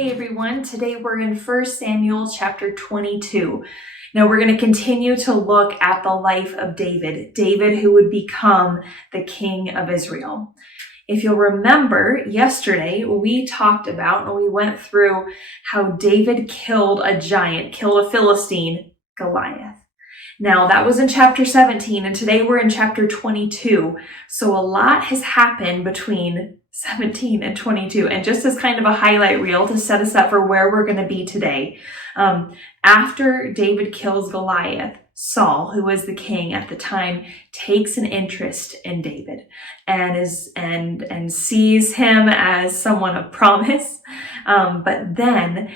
Hey everyone, today we're in 1 Samuel chapter 22. Now we're going to continue to look at the life of David who would become the king of Israel. If you'll remember, yesterday we talked about and we went through how David killed a giant, killed a Philistine, Goliath. Now that was in chapter 17 and today we're in chapter 22. So a lot has happened between 17 and 22. And just as kind of a highlight reel to set us up for where we're going to be today. After David kills Goliath, Saul, who was the king at the time, takes an interest in David and sees him as someone of promise. But then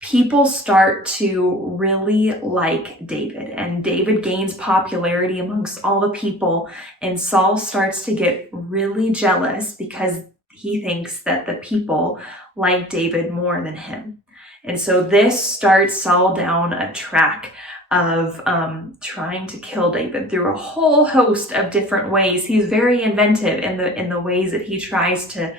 people start to really like David, and David gains popularity amongst all the people, and Saul starts to get really jealous because he thinks that the people like David more than him. And so this starts Saul down a track of trying to kill David through a whole host of different ways. He's very inventive in the ways that he tries to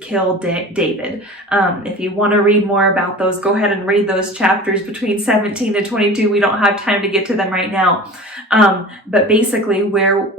kill David. If you want to read more about those, go ahead and read those chapters between 17 and 22. We don't have time to get to them right now. But basically where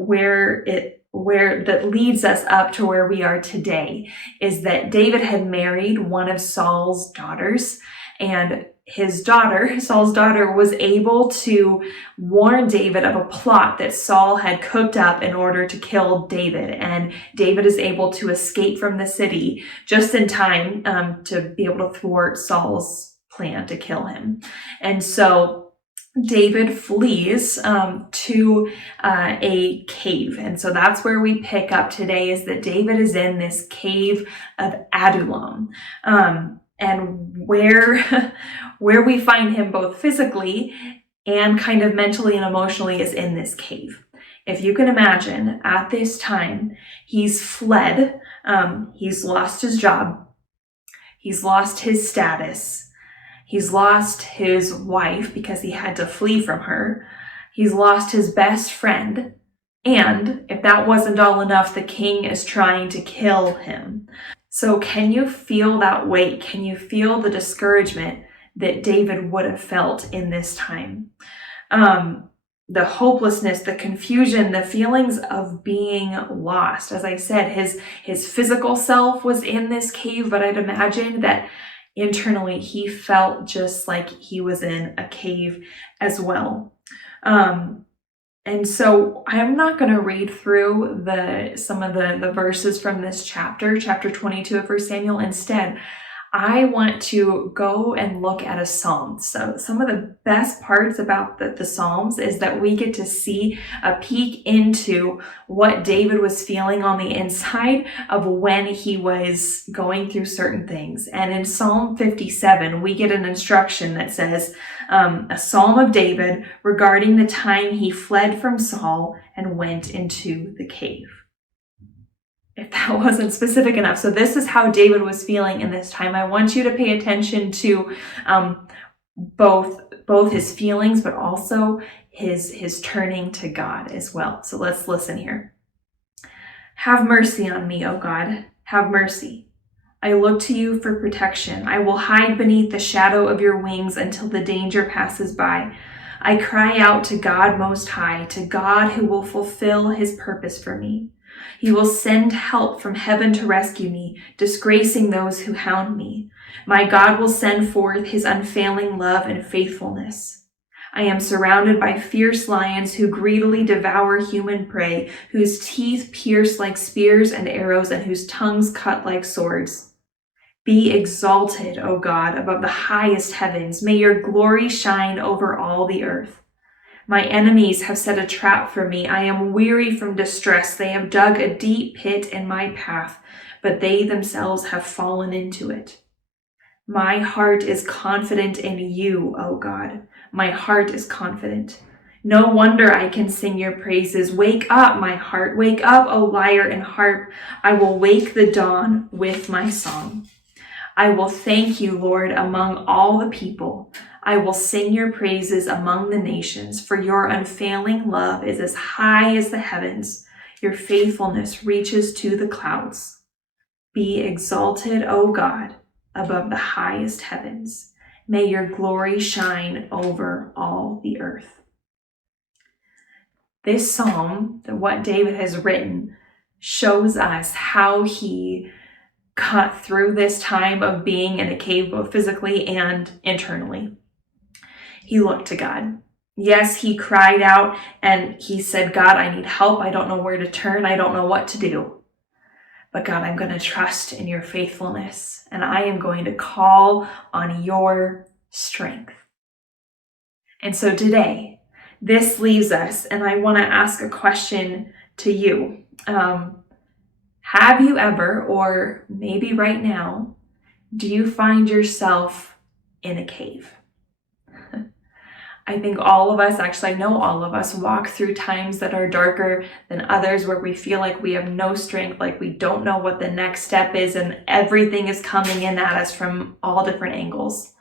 that leads us up to where we are today is that David had married one of Saul's daughters, and Saul's daughter, was able to warn David of a plot that Saul had cooked up in order to kill David. And David is able to escape from the city just in time to be able to thwart Saul's plan to kill him. And so David flees to a cave. And so that's where we pick up today, is that David is in this cave of Adullam. And where we find him both physically and kind of mentally and emotionally is in this cave. If you can imagine, at this time, he's fled, he's lost his job, he's lost his status, he's lost his wife because he had to flee from her, he's lost his best friend, and if that wasn't all enough, the king is trying to kill him. So can you feel that weight? Can you feel the discouragement that David would have felt in this time? The hopelessness, the confusion, the feelings of being lost. As I said, his physical self was in this cave, but I'd imagine that internally he felt just like he was in a cave as well. And so I'm not going to read through some of the verses from this chapter 22 of 1 Samuel. Instead, I want to go and look at a psalm. So some of the best parts about the Psalms is that we get to see a peek into what David was feeling on the inside of when he was going through certain things. And in Psalm 57, we get an instruction that says, a psalm of David regarding the time he fled from Saul and went into the cave. If that wasn't specific enough. So this is how David was feeling in this time. I want you to pay attention to both his feelings, but also his turning to God as well. So let's listen here. Have mercy on me, O God. Have mercy. I look to you for protection. I will hide beneath the shadow of your wings until the danger passes by. I cry out to God Most High, to God who will fulfill his purpose for me. He will send help from heaven to rescue me, disgracing those who hound me. My God will send forth his unfailing love and faithfulness. I am surrounded by fierce lions who greedily devour human prey, whose teeth pierce like spears and arrows, and whose tongues cut like swords. Be exalted, O God, above the highest heavens. May your glory shine over all the earth. My enemies have set a trap for me. I am weary from distress. They have dug a deep pit in my path, but they themselves have fallen into it. My heart is confident in you, O God. My heart is confident. No wonder I can sing your praises. Wake up, my heart. Wake up, O lyre and harp. I will wake the dawn with my song. I will thank you, Lord, among all the people. I will sing your praises among the nations, for your unfailing love is as high as the heavens. Your faithfulness reaches to the clouds. Be exalted, O God, above the highest heavens. May your glory shine over all the earth. This psalm, what David has written, shows us how he cut through this time of being in a cave, both physically and internally. He looked to God. Yes, he cried out and he said, God, I need help. I don't know where to turn. I don't know what to do. But God, I'm going to trust in your faithfulness, and I am going to call on your strength. And so today, this leaves us, and I want to ask a question to you. Have you ever, or maybe right now, do you find yourself in a cave? I think all of us, actually I know all of us, walk through times that are darker than others, where we feel like we have no strength, like we don't know what the next step is, and everything is coming in at us from all different angles.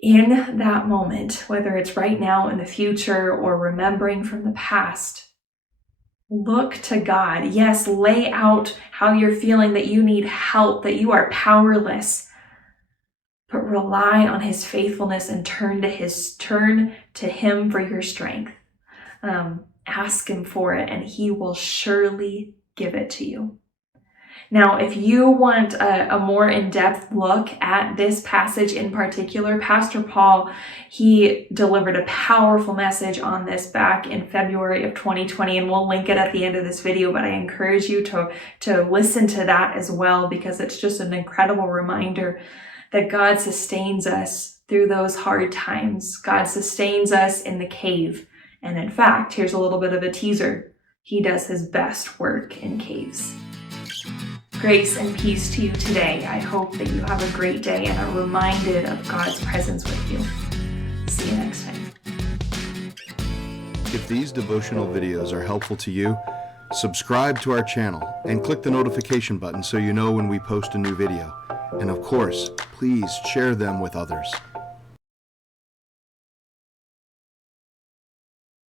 In that moment, whether it's right now, in the future, or remembering from the past, look to God. Yes, lay out how you're feeling, that you need help, that you are powerless. But rely on his faithfulness and turn to him for your strength. Ask him for it, and he will surely give it to you. Now, if you want a more in-depth look at this passage in particular, Pastor Paul, he delivered a powerful message on this back in February of 2020, and we'll link it at the end of this video, but I encourage you to listen to that as well, because it's just an incredible reminder that God sustains us through those hard times. God sustains us in the cave. And in fact, here's a little bit of a teaser. He does his best work in caves. Grace and peace to you today. I hope that you have a great day and are reminded of God's presence with you. See you next time. If these devotional videos are helpful to you, subscribe to our channel and click the notification button so you know when we post a new video. And of course, please share them with others.